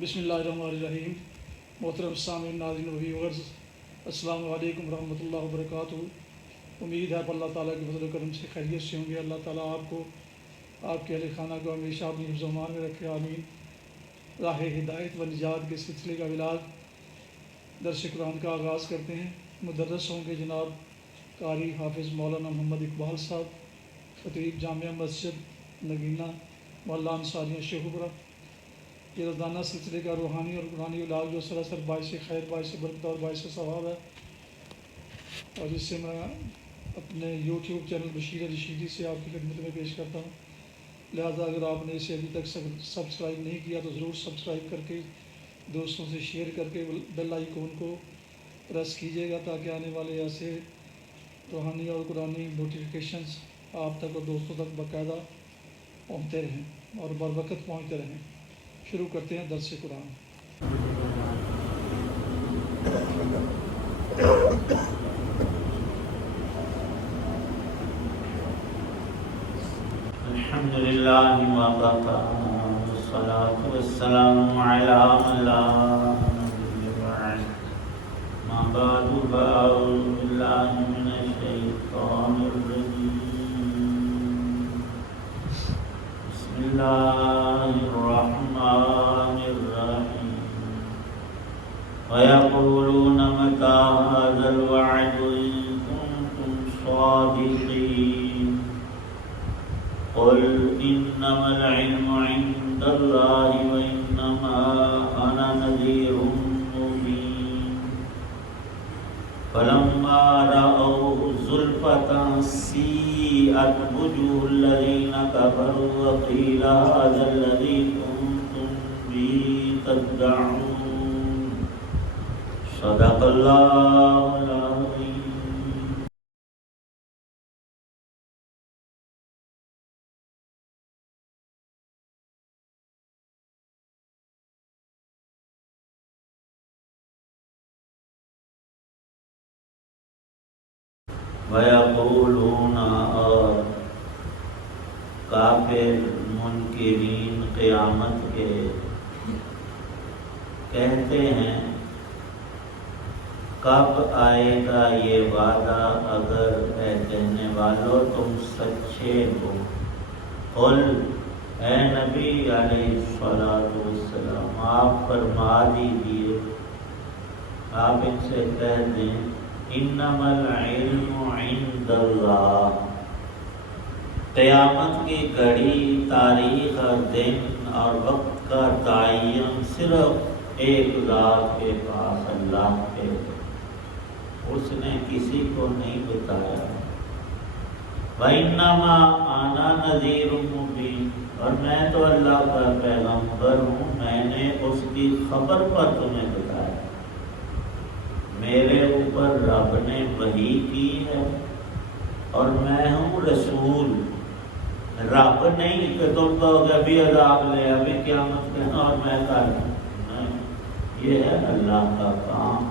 بسم اللہ الرحمن الرحیم۔ محترم سامعین، ناظرین و ویورز، السلام علیکم ورحمۃ اللہ وبرکاتہ۔ امید ہے کہ اللہ تعالیٰ کے فضل و کرم سے خیریت سے ہوں گے۔ اللہ تعالیٰ آپ کو، آپ کے اہل خانہ کو ہمیشہ اپنی حفظ و امان میں رکھے، آمین۔ راہ ہدایت و نجات کے سلسلے کا ولاگ درس قرآن کا آغاز کرتے ہیں۔ مدرس ہوں گے جناب قاری حافظ مولانا محمد اقبال صاحب، خطیب جامعہ مسجد نگینہ محلہ انصاریہ شیخوپورہ۔ یہ روزانہ سلسلے کا روحانی اور قرآنی ولاگ جو سراسر باعث خیر، باعث برکت اور باعث ثواب ہے، اور جس سے میں اپنے یوٹیوب چینل بشیر رشیدی سے آپ کی خدمت میں پیش کرتا ہوں۔ لہٰذا اگر آپ نے اسے ابھی تک سبسکرائب نہیں کیا تو ضرور سبسکرائب کر کے دوستوں سے شیئر کر کے بیل آئیکن کو پریس کیجیے گا، تاکہ آنے والے ایسے روحانی اور قرآنی نوٹیفیکیشنز آپ تک اور دوستوں تک باقاعدہ پہنچتے رہیں اور بر وقت پہنچتے رہیں۔ شروع کرتے ہیں درس قرآن۔ الحمد للہ وکفی والصلاة والسلام علی من لا نبی بعد، ما بعد فاعوذ باللہ من الشیطان الرجیم، بسم اللہ الرحمن الرحیم، وَيَقُولُونَ مَتَىٰ هَٰذَا الْوَعْدُ إِن كُنتُمْ صَادِقِينَ قُلْ إِنَّمَا الْعِلْمُ عِندَ اللَّهِ وَإِنَّمَا أَنَا نَذِيرٌ مُّبِينٌ فَلَمَّا رَأَوْهُ زُلْفَةً سِيئَتْ وُجُوهُ الَّذِينَ كَفَرُوا وَقِيلَ هَٰذَا الَّذِي كُنتُم بِهِ تَدَّعُونَ صدق اللہ العظیم۔ وَيَقُولُونَ، اور کافر منکرین قیامت کے کہتے ہیں کب آئے گا یہ وعدہ اگر اے کہنے والو تم سچے ہو۔ قل، اے نبی علیہ السلام، آپ فرما دیجیے، آپ ان سے کہہ دیں، انما العلم عند اللہ، قیامت کی گھڑی، تاریخ اور دن اور وقت کا تعین صرف ایک ذات کے پاس، اللہ کے، اس نے کسی کو نہیں بتایا۔ وَإِنَّمَا أَنَا نَذِيرٌ مُّبِينٌ، اور میں تو اللہ کا پیغمبر ہوں، میں نے اس کی خبر پر تمہیں بتایا۔ میرے اوپر رب نے وحی کی ہے اور میں ہوں رسول، رب نہیں کہ تم کہو ابھی عذاب لے، ابھی قیامت کہنا اور میں کر دوں، نہیں، یہ ہے اللہ کا کام۔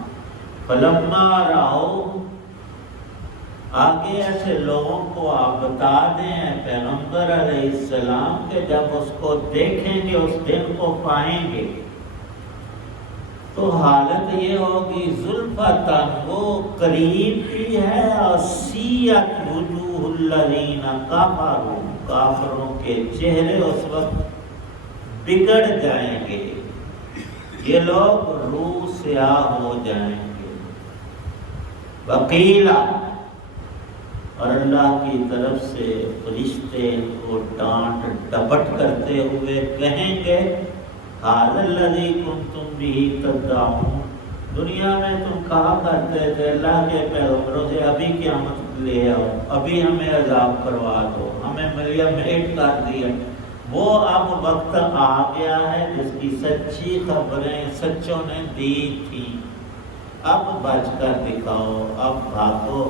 فلما رأو، آگے ایسے لوگوں کو آپ بتا دیں پیغمبر علیہ السلام کہ جب اس کو دیکھیں گے، اس دن کو پائیں گے، تو حالت یہ ہوگی زلفتاً، وہ قریب بھی ہے، اور سیئت وجوہ الذین کفروا، کافروں کے چہرے اس وقت بگڑ جائیں گے، یہ لوگ روح سیاہ ہو جائیں گے۔ وقیلا، اور اللہ کی طرف سے فرشتے ان کو ڈانٹ ڈپٹ کرتے ہوئے کہیں گے، ھذا الذی کنتم بہ تدعون، دنیا میں تم کہا کرتے تھے اللہ کے پیغمبروں سے ابھی قیامت لے آؤ، ابھی ہمیں عذاب کروا دو، ہمیں ملیا میٹ کر دیا، وہ اب وقت آ گیا ہے جس کی سچی خبریں سچوں نے دی تھیں، اب بچ کر دکھاؤ، اب بھاگو،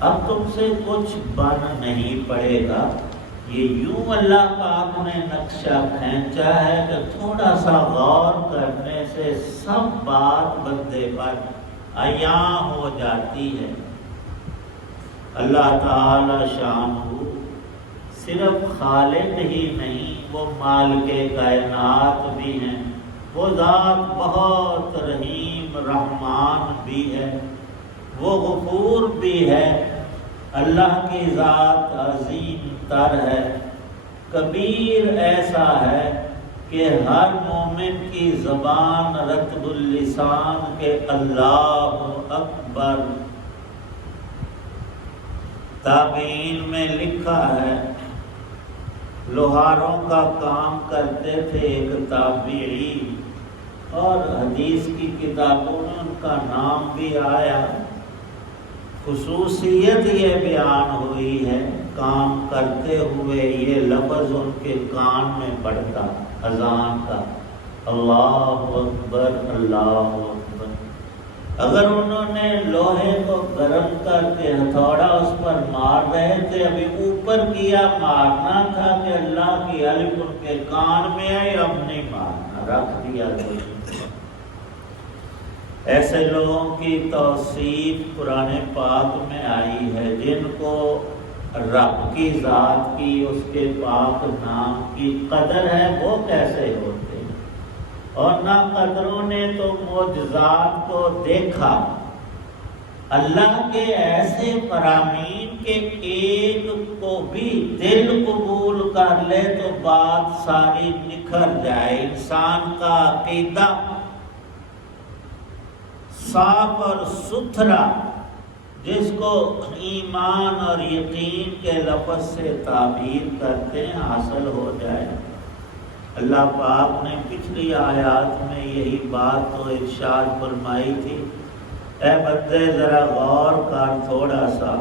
اب تم سے کچھ بن نہیں پڑے گا۔ یہ یوں اللہ پاک نے نقشہ کھینچا ہے کہ تھوڑا سا غور کرنے سے سب بات بندے پر عیاں ہو جاتی ہے۔ اللہ تعالی شانہ صرف خالق ہی نہیں، وہ مالک کائنات بھی ہیں، وہ ذات بہت رحیم رحمان بھی ہے، وہ غفور بھی ہے۔ اللہ کی ذات عظیم تر ہے، کبیر ایسا ہے کہ ہر مومن کی زبان رطب اللسان کے اللہ اکبر۔ تابعین میں لکھا ہے، لوہاروں کا کام کرتے تھے ایک تابعی، اور حدیث کی کتابوں میں ان کا نام بھی آیا۔ خصوصیت یہ بیان ہوئی ہے، کام کرتے ہوئے یہ لفظ ان کے کان میں پڑتا اذان کا، اللہ اکبر اللہ اکبر۔ اگر انہوں نے لوہے کو گرم کر کے ہتھوڑا اس پر مار رہے تھے، ابھی اوپر کیا مارنا تھا کہ اللہ کی الف ان کے کان میں آئی، اب نہیں مارنا، رکھ دیا تو۔ ایسے لوگوں کی توصیف قرآن پاک میں آئی ہے جن کو رب کی ذات کی، اس کے پاک نام کی قدر ہے، وہ کیسے ہوتے ہیں۔ اور نہ قدروں نے تو معجزات کو دیکھا، اللہ کے ایسے فرامین کے ایک کو بھی دل قبول کر لے تو بات ساری نکھر جائے۔ انسان کا عقیدہ صاف اور ستھرا، جس کو ایمان اور یقین کے لفظ سے تعبیر کرتے ہیں، حاصل ہو جائے۔ اللہ پاک نے پچھلی آیات میں یہی بات تو ارشاد فرمائی تھی، اے بندے ذرا غور کر تھوڑا سا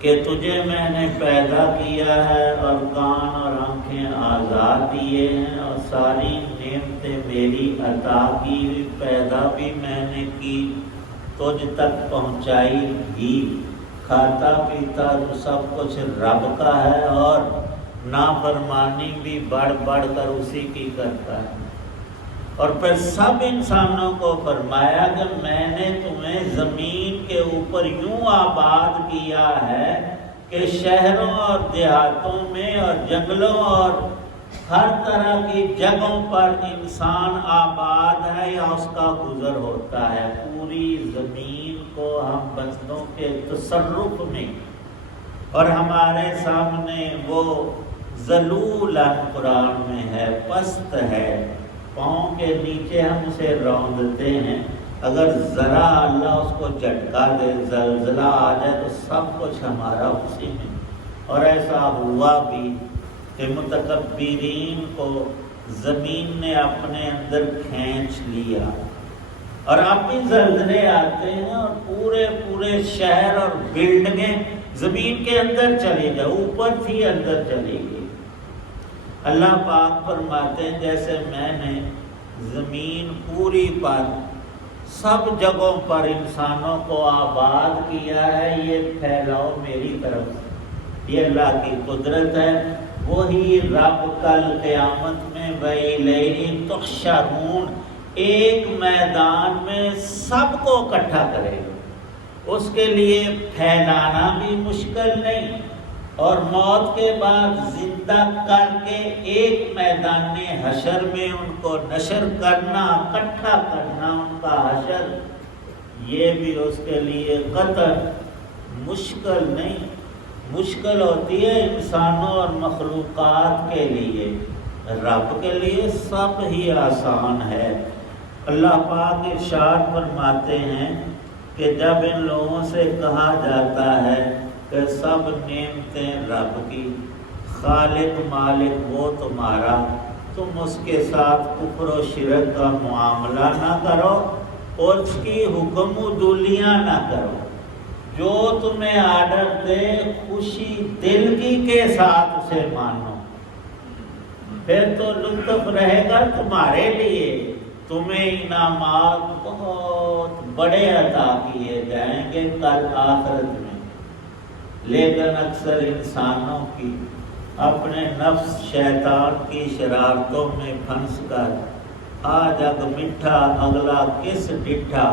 کہ تجھے میں نے پیدا کیا ہے اور کان اور آنکھیں آزاد دیے ہیں، اور ساری نعمتیں میری عطا کی ہوئی، پیدا بھی میں نے کی، تجھ تک پہنچائی بھی، کھاتا پیتا تو سب کچھ رب کا ہے، اور نافرمانی بھی بڑھ بڑھ کر اسی کی کرتا ہے۔ اور پھر سب انسانوں کو فرمایا کہ میں نے تمہیں زمین کے اوپر یوں آباد کیا ہے کہ شہروں اور دیہاتوں میں اور جنگلوں اور ہر طرح کی جگہوں پر انسان آباد ہے یا اس کا گزر ہوتا ہے۔ پوری زمین کو ہم بندوں کے تصرف میں، اور ہمارے سامنے وہ ذلول قرآن میں ہے، پست ہے، پاؤں کے نیچے ہم اسے روندتے ہیں، اگر ذرا اللہ اس کو جھٹکا دے، زلزلہ آ جائے تو سب کچھ ہمارا اسی میں۔ اور ایسا ہوا بھی کہ متکبرین کو زمین نے اپنے اندر کھینچ لیا، اور اب بھی زلزلے آتے ہیں اور پورے شہر اور بلڈنگیں زمین کے اندر چلی جائے، اوپر تھی اندر چلی گئی۔ اللہ پاک فرماتے ہیں جیسے میں نے زمین پوری پر سب جگہوں پر انسانوں کو آباد کیا ہے، یہ پھیلاؤ میری طرف سے، یہ اللہ کی قدرت ہے۔ وہی رب کل قیامت میں وَإِلَيْهِ تُحْشَرُونَ ایک میدان میں سب کو اکٹھا کرے گا، اس کے لیے پھیلانا بھی مشکل نہیں، اور موت کے بعد زندہ کر کے ایک میدان حشر میں ان کو نشر کرنا، اکٹھا کرنا ان کا حشر، یہ بھی اس کے لیے قطع مشکل نہیں۔ مشکل ہوتی ہے انسانوں اور مخلوقات کے لیے، رب کے لیے سب ہی آسان ہے۔ اللہ پاک ارشاد فرماتے ہیں کہ جب ان لوگوں سے کہا جاتا ہے کہ سب نعمتیں رب کی، خالق مالک وہ تمہارا، تم اس کے ساتھ کفر و شرک کا معاملہ نہ کرو اور اس کی حکم عدولیاں نہ کرو، جو تمہیں آرڈر دے خوشی دل کی کے ساتھ اسے مانو، پھر تو لطف رہے گا تمہارے لیے، تمہیں انعامات بہت بڑے عطا کیے جائیں گے کل آخرت میں۔ لیکن اکثر انسانوں کی اپنے نفس شیطان کی شرارتوں میں پھنس کر آج اگ میٹھا اگلا کس ڈٹھا،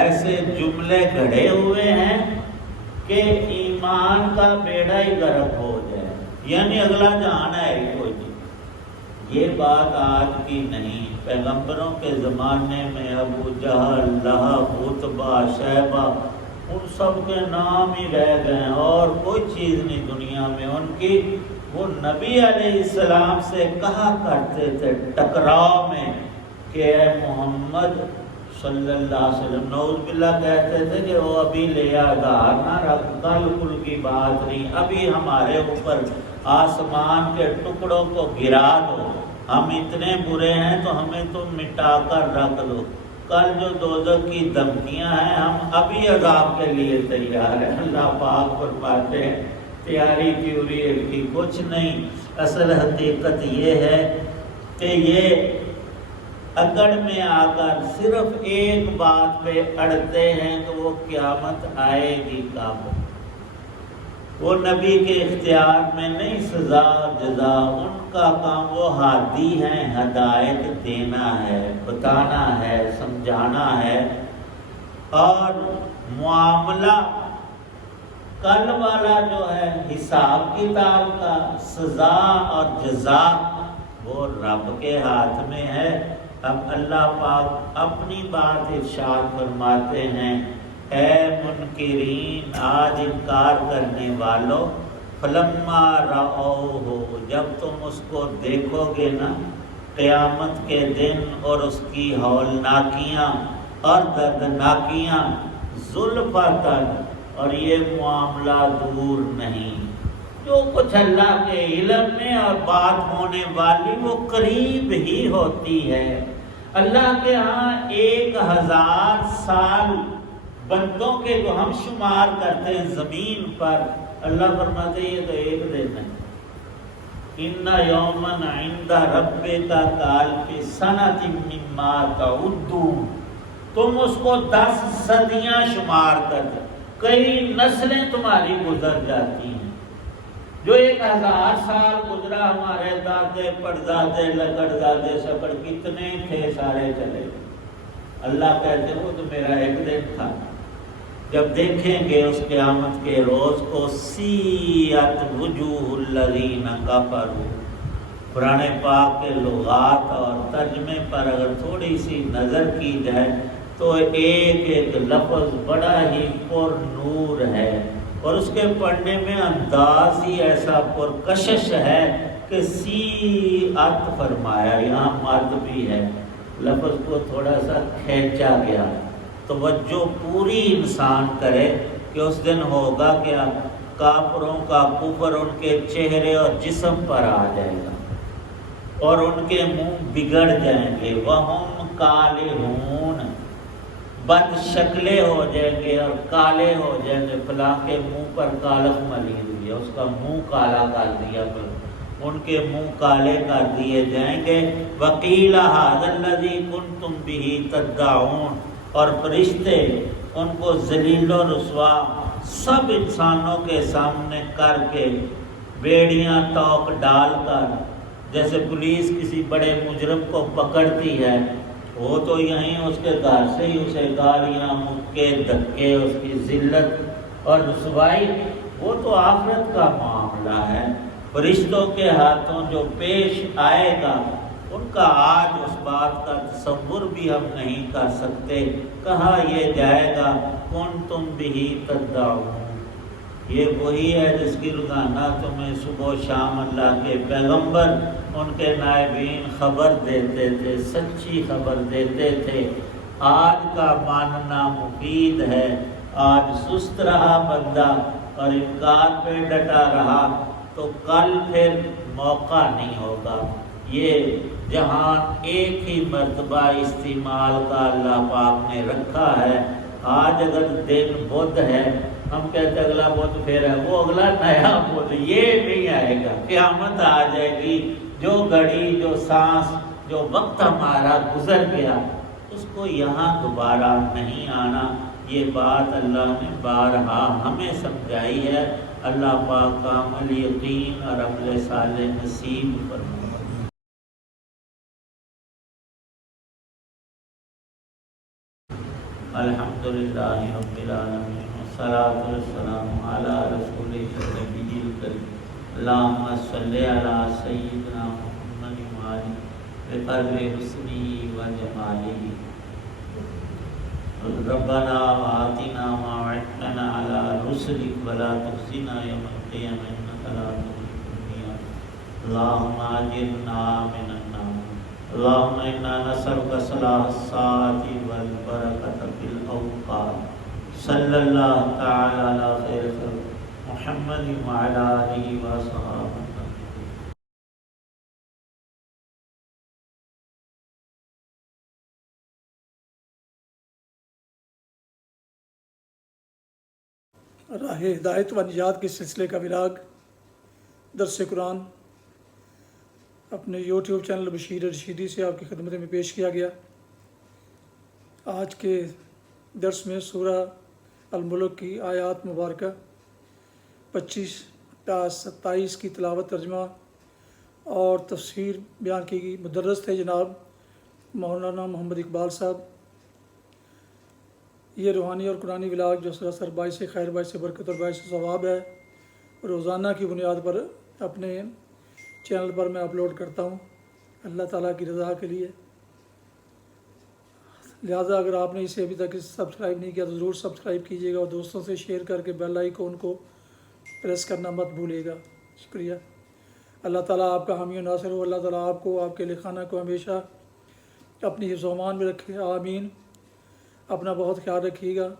ایسے جملے گھڑے ہوئے ہیں کہ ایمان کا بیڑا ہی غرق ہو جائے، یعنی اگلا جہان ہے ہی کوئی نہیں، یہ بات آج کی نہیں، پیغمبروں کے زمانے میں ابو جہل، لہب، عتبہ، شیبہ، ان سب کے نام ہی رہ گئے، اور کوئی چیز نہیں دنیا میں ان کی۔ وہ نبی علیہ السلام سے کہا کرتے تھے ٹکراؤ میں کہ اے محمد صلی اللہ علیہ وسلم، نعوذ باللہ کہتے تھے کہ وہ ابھی لے آدھار نہ رکھ، کل کل کی بات نہیں، ابھی ہمارے اوپر آسمان کے ٹکڑوں کو گرا دو، ہم اتنے برے ہیں تو ہمیں تم مٹا کر رکھ دو، کل جو دوزخ کی دھمکیاں ہیں ہم ابھی عذاب کے لیے تیار ہیں۔ اللہ پاک فرماتے ہیں تیاری تیوری کی کچھ نہیں، اصل حقیقت یہ ہے کہ یہ اکڑ میں آ کر صرف ایک بات پہ اڑتے ہیں کہ وہ قیامت آئے گی کب۔ وہ نبی کے اختیار میں نہیں سزا جزا، ان کا کام وہ ہادی ہیں، ہدایت دینا ہے، بتانا ہے، سمجھانا ہے، اور معاملہ کل والا جو ہے حساب کتاب کا، سزا اور جزا، وہ رب کے ہاتھ میں ہے۔ اب اللہ پاک اپنی بات ارشاد فرماتے ہیں، اے منکرین، آج انکار کرنے والوں، فلما رأوہ، جب تم اس کو دیکھو گے نا قیامت کے دن اور اس کی ہولناکیاں اور دردناکیاں، زلفۃً، اور یہ معاملہ دور نہیں، جو کچھ اللہ کے علم میں اور بات ہونے والی وہ قریب ہی ہوتی ہے۔ اللہ کے ہاں 1000 سال بندوں کے جو ہم شمار کرتے ہیں زمین پر، اللہ فرماتے ہیں یہ تو ایک دن ہے۔ ان یومن عند ربک کالف سنۃ مما تعدون، تم اس کو 10 صدیاں شمار کرتے، کئی نسلیں تمہاری گزر جاتی ہیں۔ جو 1000 سال گزرا، ہمارے دادے پڑدادے لکڑدادے سکڑ کتنے تھے، سارے چلے۔ اللہ کہتے ہیں وہ تو میرا ایک دن تھا۔ جب دیکھیں گے اس قیامت کے روز کو، سیئت وجوہ الذین کفروا، قرآن پاک کے لغات اور ترجمے پر اگر تھوڑی سی نظر کی جائے تو ایک ایک لفظ بڑا ہی پر نور ہے، اور اس کے پڑھنے میں انداز ہی ایسا پرکشش ہے کہ سیئت فرمایا، یہاں مد بھی ہے، لفظ کو تھوڑا سا کھینچا گیا۔ توجہ پوری انسان کرے کہ اس دن ہوگا کیا، کافروں کا کفر ان کے چہرے اور جسم پر آ جائے گا، اور ان کے منہ بگڑ جائیں گے، وَهُمْ كَالِحُونَ، بد شکلے ہو جائیں گے اور کالے ہو جائیں گے۔ فلاں کے منہ پر کالخ ملی ہوئی ہے، اس کا منہ کالا کر دیا، ان کے منہ کالے کر دیے جائیں گے۔ وَقِيلَ هَٰذَا الَّذِي كُنتُمْ بِهِ تَدَّعُونَ، اور فرشتے ان کو ذلیل و رسوا سب انسانوں کے سامنے کر کے، بیڑیاں توق ڈال کر، جیسے پولیس کسی بڑے مجرم کو پکڑتی ہے، وہ تو یہیں اس کے گھر سے ہی اسے گالیاں، مکے، دھکے، اس کی ذلت اور رسوائی، وہ تو آخرت کا معاملہ ہے۔ فرشتوں کے ہاتھوں جو پیش آئے گا، ان کا آج اس بات کا تصور بھی ہم نہیں کر سکتے۔ کہا یہ جائے گا کنتم بہ تدعون، یہ وہی ہے جس کی روزانہ تمہیں صبح و شام اللہ کے پیغمبر، ان کے نائبین خبر دیتے تھے، سچی خبر دیتے تھے۔ آج کا ماننا مفید ہے، آج سست رہا بندہ اور انکار پہ ڈٹا رہا تو کل پھر موقع نہیں ہوگا۔ یہ جہان ایک ہی مرتبہ استعمال کا اللہ پاک نے رکھا ہے۔ آج اگر دن بدھ ہے، ہم کہتے اگلا بدھ پھر ہے، وہ اگلا نیا بدھ یہ نہیں آئے گا، قیامت آ جائے گی۔ جو گھڑی، جو سانس، جو وقت ہمارا گزر گیا، اس کو یہاں دوبارہ نہیں آنا۔ یہ بات اللہ نے بارہا ہمیں سمجھائی ہے۔ اللہ پاک کا عمل یقین اور عمل صالح نصیب فرمائے۔ الحمدللہ رب العالمین، والصلاة والسلام علی رسولہ النبی الکریم، اللہم صلی علی سیدنا محمد کمالی بقدر حسنی و جمالی ربنا وآتنا ما وعدتنا على رسلك ولا تخزنا يوم القيامة إنك لا تخلف الميعاد اللهم أجرنا من النار اللهم إنا نسألك صلاح الساعة والبركة في الأوقات صلى الله تعالى على خير خلق محمد وعلى آله وصحبه راہ ہدایت و نجات کے سلسلے کا ولاگ درس قرآن اپنے یوٹیوب چینل بشیر رشیدی سے آپ کی خدمت میں پیش کیا گیا۔ آج کے درس میں سورہ الملک کی آیات مبارکہ 25 تا 27 کی تلاوت، ترجمہ اور تفسیر بیان کی گئی۔ مدرس تھے جناب مولانا محمد اقبال صاحب۔ یہ روحانی اور قرآنی ولاگ جو سراسر باعث خیر، باعث برکت اور باعث ثواب ہے، روزانہ کی بنیاد پر اپنے چینل پر میں اپلوڈ کرتا ہوں اللہ تعالیٰ کی رضا کے لیے۔ لہٰذا اگر آپ نے اسے ابھی تک سبسکرائب نہیں کیا تو ضرور سبسکرائب کیجیے گا اور دوستوں سے شیئر کر کے بیل آئیکن کو پریس کرنا مت بھولیے گا۔ شکریہ۔ اللہ تعالیٰ آپ کا حامی و ناصر ہو۔ اللہ تعالیٰ آپ کو، آپ کے لکھانہ کو ہمیشہ اپنی حفظ و امان میں رکھے، آمین۔ اپنا بہت خیال رکھیے گا،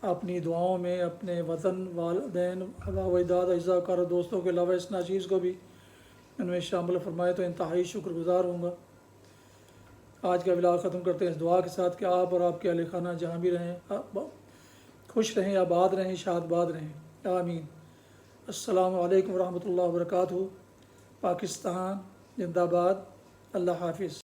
اپنی دعاؤں میں اپنے وطن، والدین، آباء و اجداد، اعزاء کار اور دوستوں کے علاوہ اس ناچیز کو بھی ان میں شامل فرمائے تو انتہائی شکر گزار ہوں گا۔ آج کا ولاگ ختم کرتے ہیں اس دعا کے ساتھ کہ آپ اور آپ کے اہل خانہ جہاں بھی رہیں خوش رہیں، آباد رہیں، شاد باد رہیں، آمین۔ السلام علیکم ورحمۃ اللہ وبرکاتہ۔ پاکستان زندہ باد۔ اللہ حافظ۔